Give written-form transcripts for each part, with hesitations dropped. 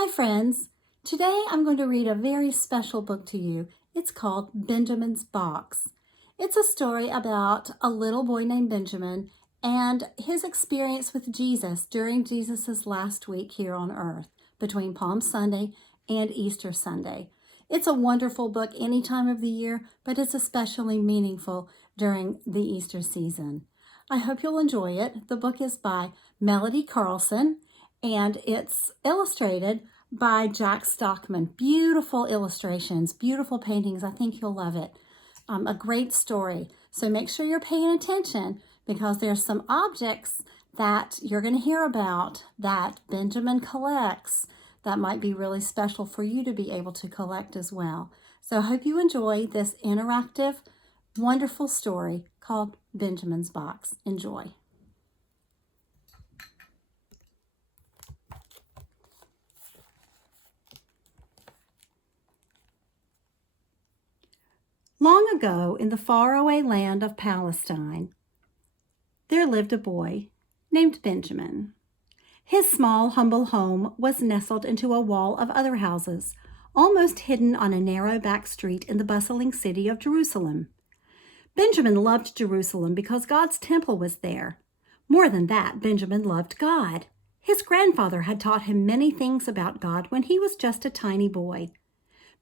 Hi friends! Today I'm going to read a very special book to you. It's called Benjamin's Box. It's a story about a little boy named Benjamin and his experience with Jesus during Jesus' last week here on earth, between Palm Sunday and Easter Sunday. It's a wonderful book any time of the year, but it's especially meaningful during the Easter season. I hope you'll enjoy it. The book is by Melody Carlson, and it's illustrated by Jack Stockman. Beautiful illustrations, beautiful paintings. I think you'll love it. A great story. So make sure you're paying attention because there's some objects that you're going to hear about that Benjamin collects that might be really special for you to be able to collect as well. So I hope you enjoy this interactive, wonderful story called Benjamin's Box. Enjoy. Long ago, in the faraway land of Palestine, there lived a boy named Benjamin. His small, humble home was nestled into a wall of other houses, almost hidden on a narrow back street in the bustling city of Jerusalem. Benjamin loved Jerusalem because God's temple was there. More than that, Benjamin loved God. His grandfather had taught him many things about God when he was just a tiny boy.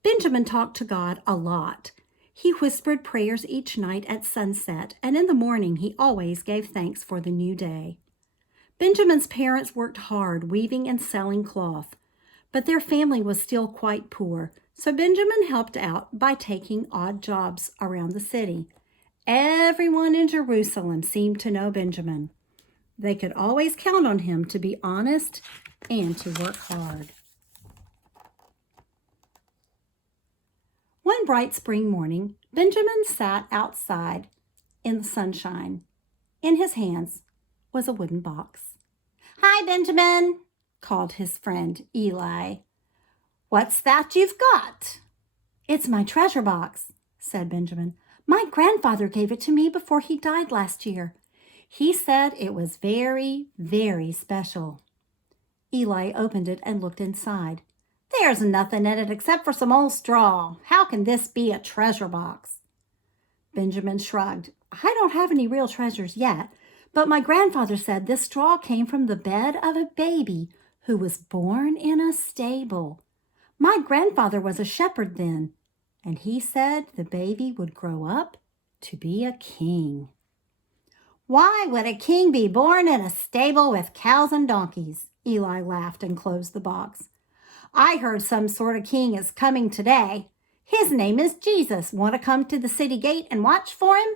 Benjamin talked to God a lot. He whispered prayers each night at sunset, and in the morning he always gave thanks for the new day. Benjamin's parents worked hard weaving and selling cloth, but their family was still quite poor, so Benjamin helped out by taking odd jobs around the city. Everyone in Jerusalem seemed to know Benjamin. They could always count on him to be honest and to work hard. One bright spring morning, Benjamin sat outside in the sunshine. In his hands was a wooden box. "Hi, Benjamin," called his friend Eli. "What's that you've got?" "It's my treasure box," said Benjamin. "My grandfather gave it to me before he died last year. He said it was very, very special." Eli opened it and looked inside. "There's nothing in it except for some old straw. How can this be a treasure box?" Benjamin shrugged. "I don't have any real treasures yet, but my grandfather said this straw came from the bed of a baby who was born in a stable. My grandfather was a shepherd then, and he said the baby would grow up to be a king." "Why would a king be born in a stable with cows and donkeys?" Eli laughed and closed the box. "I heard some sort of king is coming today. His name is Jesus. Want to come to the city gate and watch for him?"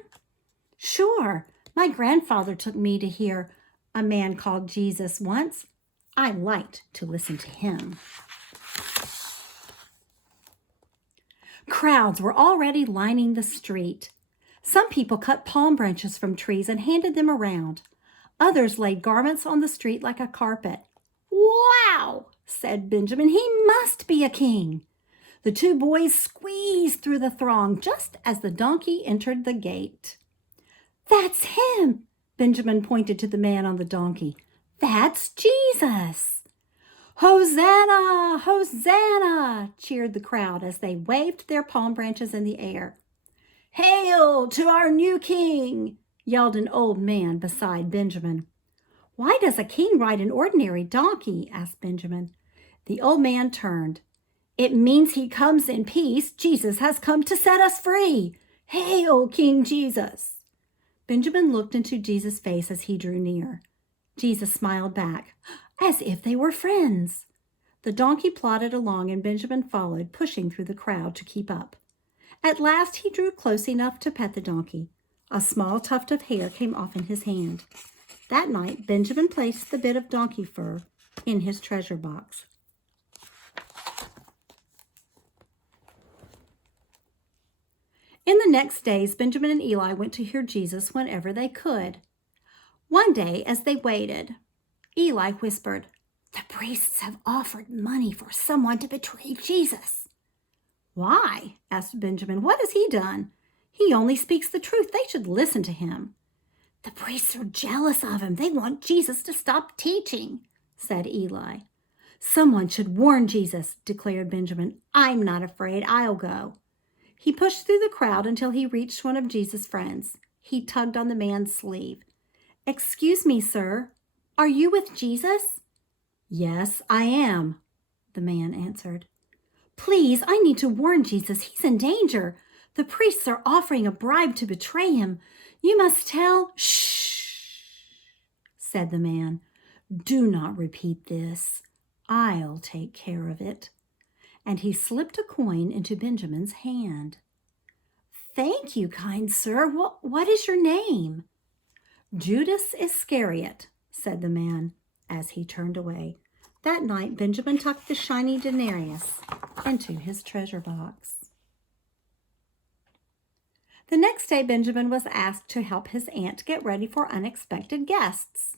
"Sure. My grandfather took me to hear a man called Jesus once. I liked to listen to him." Crowds were already lining the street. Some people cut palm branches from trees and handed them around. Others laid garments on the street like a carpet. "Wow!" said Benjamin. "He must be a king." The two boys squeezed through the throng just as the donkey entered the gate. "That's him!" Benjamin pointed to the man on the donkey. "That's Jesus!" "Hosanna! Hosanna!" cheered the crowd as they waved their palm branches in the air. "Hail to our new king!" yelled an old man beside Benjamin. "Why does a king ride an ordinary donkey?" asked Benjamin. The old man turned. "It means he comes in peace. Jesus has come to set us free. Hail, King Jesus!" Benjamin looked into Jesus' face as he drew near. Jesus smiled back, as if they were friends. The donkey plodded along and Benjamin followed, pushing through the crowd to keep up. At last he drew close enough to pet the donkey. A small tuft of hair came off in his hand. That night, Benjamin placed the bit of donkey fur in his treasure box. In the next days, Benjamin and Eli went to hear Jesus whenever they could. One day, as they waited, Eli whispered, "The priests have offered money for someone to betray Jesus." "Why?" asked Benjamin. "What has he done? He only speaks the truth. They should listen to him." "The priests are jealous of him. They want Jesus to stop teaching," said Eli. Someone should warn Jesus, declared Benjamin. I'm not afraid. I'll go. He pushed through the crowd until he reached one of Jesus' friends. He tugged on the man's sleeve. Excuse me, sir. Are you with Jesus? Yes, I am, the man answered. Please, I need to warn Jesus. He's in danger. The priests are offering a bribe to betray him. You must tell. Shh, said the man. Do not repeat this. I'll take care of it. And he slipped a coin into Benjamin's hand. Thank you, kind sir. What is your name? Judas Iscariot, said the man as he turned away. That night, Benjamin tucked the shiny denarius into his treasure box. The next day, Benjamin was asked to help his aunt get ready for unexpected guests.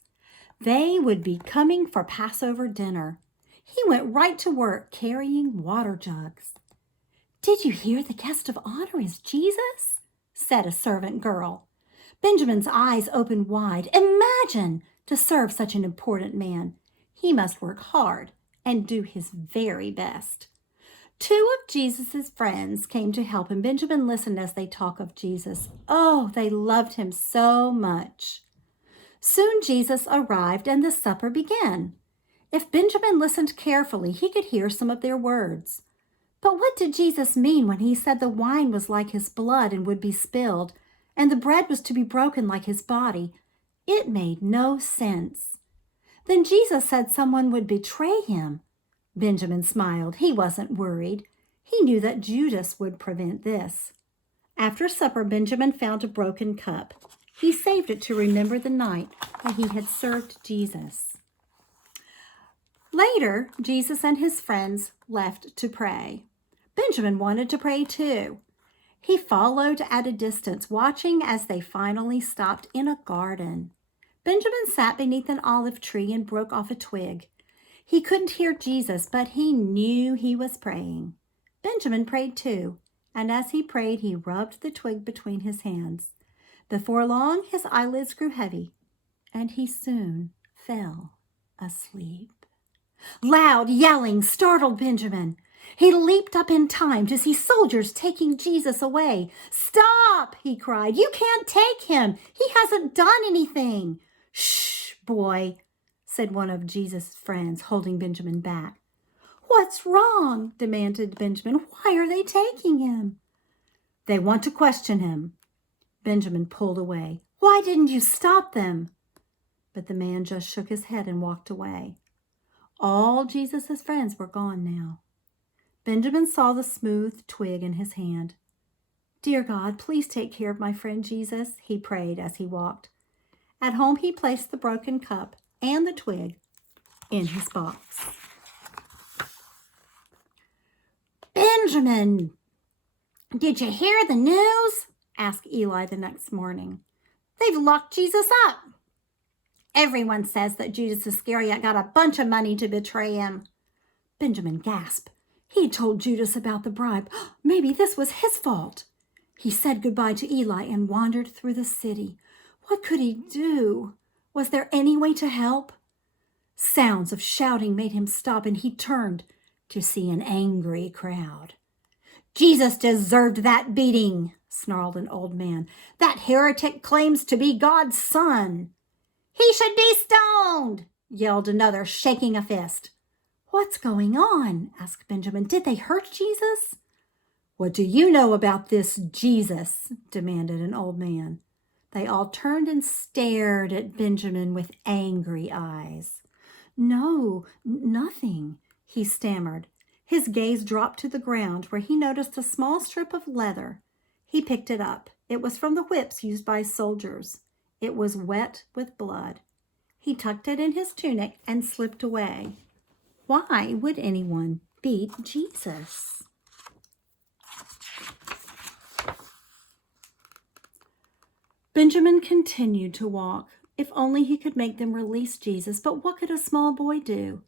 They would be coming for Passover dinner. He went right to work carrying water jugs. Did you hear the guest of honor is Jesus? Said a servant girl. Benjamin's eyes opened wide. Imagine to serve such an important man. He must work hard and do his very best. Two of Jesus' friends came to help, and Benjamin listened as they talked of Jesus. Oh, they loved him so much. Soon Jesus arrived and the supper began. If Benjamin listened carefully, he could hear some of their words. But what did Jesus mean when he said the wine was like his blood and would be spilled, and the bread was to be broken like his body? It made no sense. Then Jesus said someone would betray him. Benjamin smiled. He wasn't worried. He knew that Judas would prevent this. After supper, Benjamin found a broken cup. He saved it to remember the night that he had served Jesus. Later, Jesus and his friends left to pray. Benjamin wanted to pray too. He followed at a distance, watching as they finally stopped in a garden. Benjamin sat beneath an olive tree and broke off a twig. He couldn't hear Jesus, but he knew he was praying. Benjamin prayed too, and as he prayed, he rubbed the twig between his hands. Before long, his eyelids grew heavy, and he soon fell asleep. Loud yelling startled Benjamin. He leaped up in time to see soldiers taking Jesus away. Stop, he cried. You can't take him. He hasn't done anything. Shh, boy, said one of Jesus' friends, holding Benjamin back. What's wrong? Demanded Benjamin. Why are they taking him? They want to question him. Benjamin pulled away. Why didn't you stop them? But the man just shook his head and walked away. All Jesus' friends were gone now. Benjamin saw the smooth twig in his hand. Dear God, please take care of my friend Jesus, he prayed as he walked. At home, he placed the broken cup and the twig in his box. Benjamin, did you hear the news? Asked Eli the next morning. They've locked Jesus up. Everyone says that Judas Iscariot got a bunch of money to betray him. Benjamin gasped. He told Judas about the bribe. Maybe this was his fault. He said goodbye to Eli and wandered through the city. What could he do? Was there any way to help? Sounds of shouting made him stop, and he turned to see an angry crowd. Jesus deserved that beating, snarled an old man. That heretic claims to be God's son. He should be stoned, yelled another, shaking a fist. What's going on? Asked Benjamin. Did they hurt Jesus? What do you know about this Jesus? Demanded an old man. They all turned and stared at Benjamin with angry eyes. No, nothing, he stammered. His gaze dropped to the ground where he noticed a small strip of leather. He picked it up. It was from the whips used by soldiers. It was wet with blood. He tucked it in his tunic and slipped away. Why would anyone beat Jesus? Benjamin continued to walk. If only he could make them release Jesus, but what could a small boy do?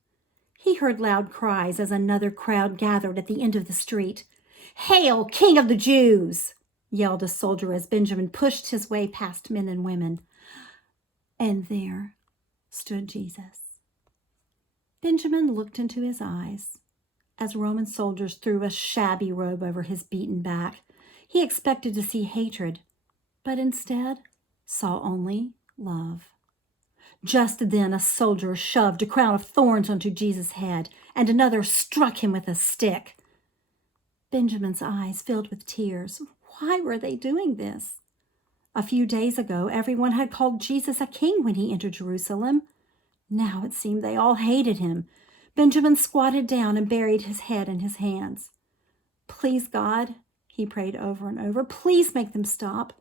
He heard loud cries as another crowd gathered at the end of the street. Hail, King of the Jews! Yelled a soldier as Benjamin pushed his way past men and women. And there stood Jesus. Benjamin looked into his eyes. As Roman soldiers threw a shabby robe over his beaten back, he expected to see hatred, but instead saw only love. Just then a soldier shoved a crown of thorns onto Jesus' head, and another struck him with a stick. Benjamin's eyes filled with tears. Why were they doing this? A few days ago, everyone had called Jesus a king when he entered Jerusalem. Now it seemed they all hated him. Benjamin squatted down and buried his head in his hands. Please, God, he prayed over and over, please make them stop.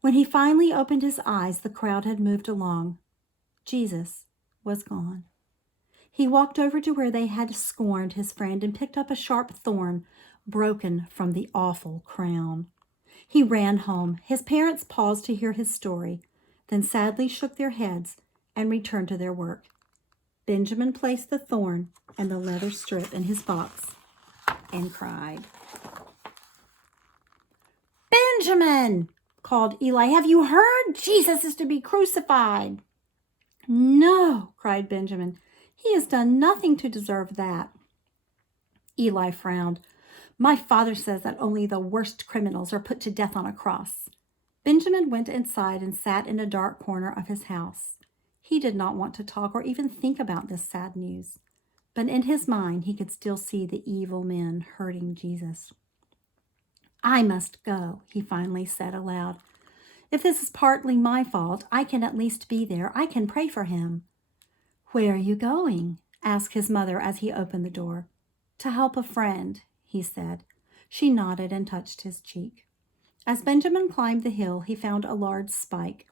When he finally opened his eyes, the crowd had moved along. Jesus was gone. He walked over to where they had scorned his friend and picked up a sharp thorn, broken from the awful crown. He ran home. His parents paused to hear his story, then sadly shook their heads and returned to their work. Benjamin placed the thorn and the leather strip in his box and cried. "Benjamin!" called Eli. "Have you heard? Jesus is to be crucified." "No," cried Benjamin. "He has done nothing to deserve that." Eli frowned. "My father says that only the worst criminals are put to death on a cross." Benjamin went inside and sat in a dark corner of his house. He did not want to talk or even think about this sad news, but in his mind he could still see the evil men hurting Jesus. "I must go," he finally said aloud. "If this is partly my fault, I can at least be there. I can pray for him." "Where are you going?" asked his mother as he opened the door. "To help a friend," he said. She nodded and touched his cheek. As Benjamin climbed the hill, he found a large spike.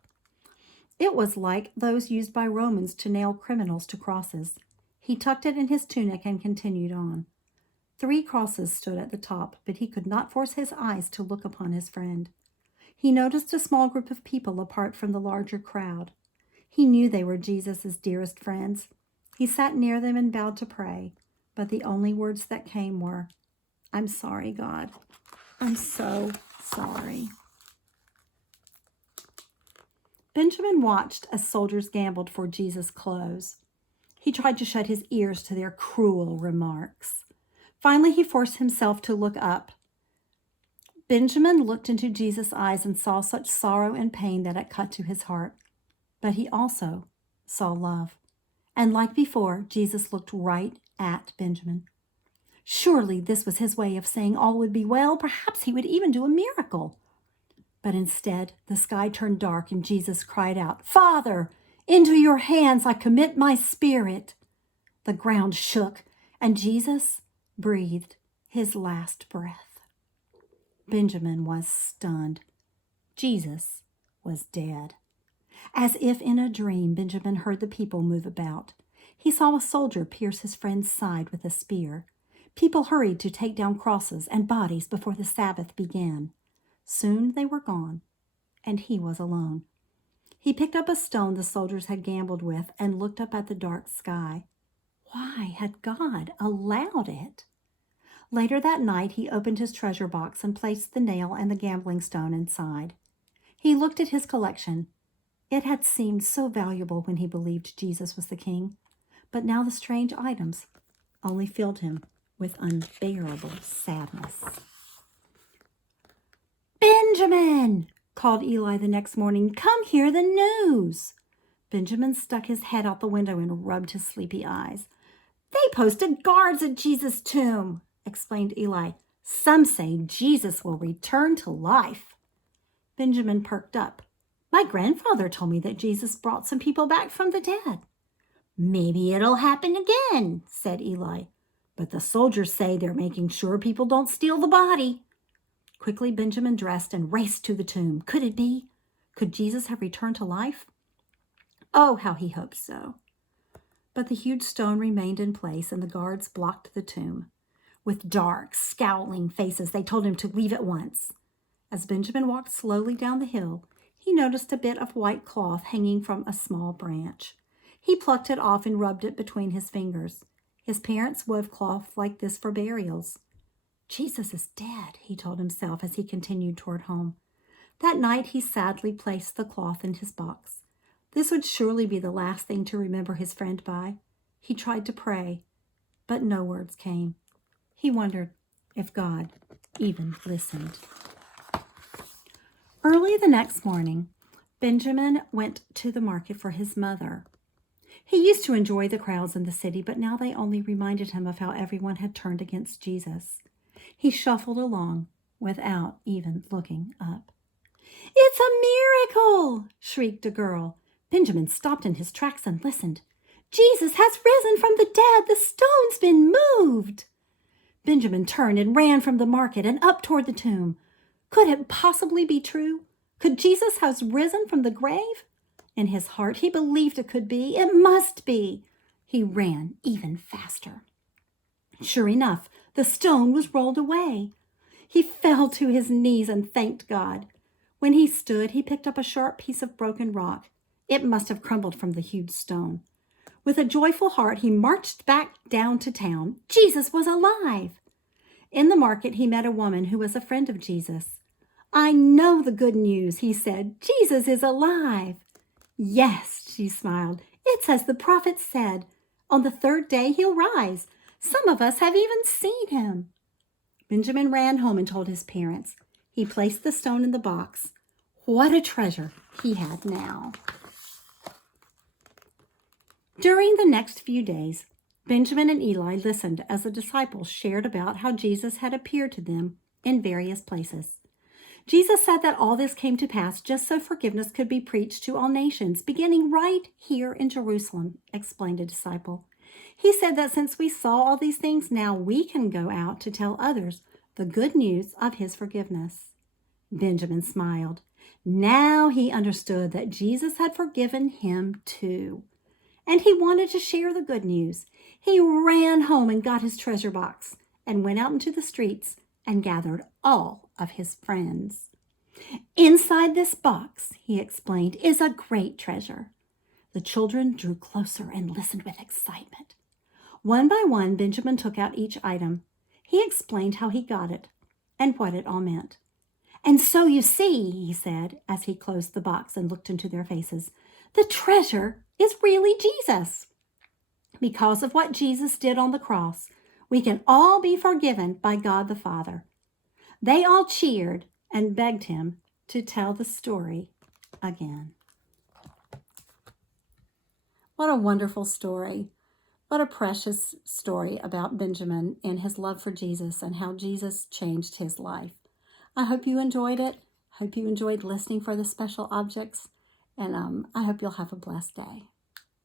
It was like those used by Romans to nail criminals to crosses. He tucked it in his tunic and continued on. 3 crosses stood at the top, but he could not force his eyes to look upon his friend. He noticed a small group of people apart from the larger crowd. He knew they were Jesus' dearest friends. He sat near them and bowed to pray, but the only words that came were, "I'm sorry, God. I'm so sorry." Benjamin watched as soldiers gambled for Jesus' clothes. He tried to shut his ears to their cruel remarks. Finally, he forced himself to look up. Benjamin looked into Jesus' eyes and saw such sorrow and pain that it cut to his heart. But he also saw love. And like before, Jesus looked right at Benjamin. Surely this was his way of saying all would be well. Perhaps he would even do a miracle. But instead, the sky turned dark and Jesus cried out, "Father, into your hands I commit my spirit." The ground shook and Jesus breathed his last breath. Benjamin was stunned. Jesus was dead. As if in a dream, Benjamin heard the people move about. He saw a soldier pierce his friend's side with a spear. People hurried to take down crosses and bodies before the Sabbath began. Soon they were gone, and he was alone. He picked up a stone the soldiers had gambled with and looked up at the dark sky. Why had God allowed it? Later that night, he opened his treasure box and placed the nail and the gambling stone inside. He looked at his collection. It had seemed so valuable when he believed Jesus was the king, but now the strange items only filled him with unbearable sadness. "Benjamin!" called Eli the next morning. "Come hear the news." Benjamin stuck his head out the window and rubbed his sleepy eyes. "They posted guards at Jesus' tomb," explained Eli. "Some say Jesus will return to life." Benjamin perked up. "My grandfather told me that Jesus brought some people back from the dead." "Maybe it'll happen again," said Eli. "But the soldiers say they're making sure people don't steal the body." Quickly, Benjamin dressed and raced to the tomb. Could it be? Could Jesus have returned to life? Oh, how he hoped so. But the huge stone remained in place, and the guards blocked the tomb. With dark, scowling faces, they told him to leave at once. As Benjamin walked slowly down the hill, he noticed a bit of white cloth hanging from a small branch. He plucked it off and rubbed it between his fingers. His parents wove cloth like this for burials. Jesus is dead, he told himself as he continued toward home. That night, he sadly placed the cloth in his box. This would surely be the last thing to remember his friend by. He tried to pray, but no words came. He wondered if God even listened. Early the next morning, Benjamin went to the market for his mother. He used to enjoy the crowds in the city, but now they only reminded him of how everyone had turned against Jesus. He shuffled along without even looking up. "It's a miracle!" shrieked a girl. Benjamin stopped in his tracks and listened. "Jesus has risen from the dead! The stone's been moved!" Benjamin turned and ran from the market and up toward the tomb. Could it possibly be true? Could Jesus have risen from the grave? In his heart, he believed it could be. It must be. He ran even faster. Sure enough, the stone was rolled away. He fell to his knees and thanked God. When he stood, he picked up a sharp piece of broken rock. It must have crumbled from the huge stone. With a joyful heart, he marched back down to town. Jesus was alive. In the market, he met a woman who was a friend of Jesus. "I know the good news," he said. "Jesus is alive." "Yes," she smiled. "It's as the prophet said. On the third day, he'll rise. Some of us have even seen him." Benjamin ran home and told his parents. He placed the stone in the box. What a treasure he had now. During the next few days, Benjamin and Eli listened as the disciples shared about how Jesus had appeared to them in various places. Jesus said that all this came to pass just so forgiveness could be preached to all nations, beginning right here in Jerusalem, explained a disciple. He said that since we saw all these things, now we can go out to tell others the good news of his forgiveness. Benjamin smiled. Now he understood that Jesus had forgiven him too, and he wanted to share the good news. He ran home and got his treasure box and went out into the streets and gathered all of his friends. "Inside this box," he explained, "is a great treasure." The children drew closer and listened with excitement. One by one, Benjamin took out each item. He explained how he got it and what it all meant. "And so you see," he said, as he closed the box and looked into their faces, "the treasure is really Jesus. Because of what Jesus did on the cross, we can all be forgiven by God the Father." They all cheered and begged him to tell the story again. What a wonderful story. What a precious story about Benjamin and his love for Jesus and how Jesus changed his life. I hope you enjoyed it. I hope you enjoyed listening for the special objects. And I hope you'll have a blessed day.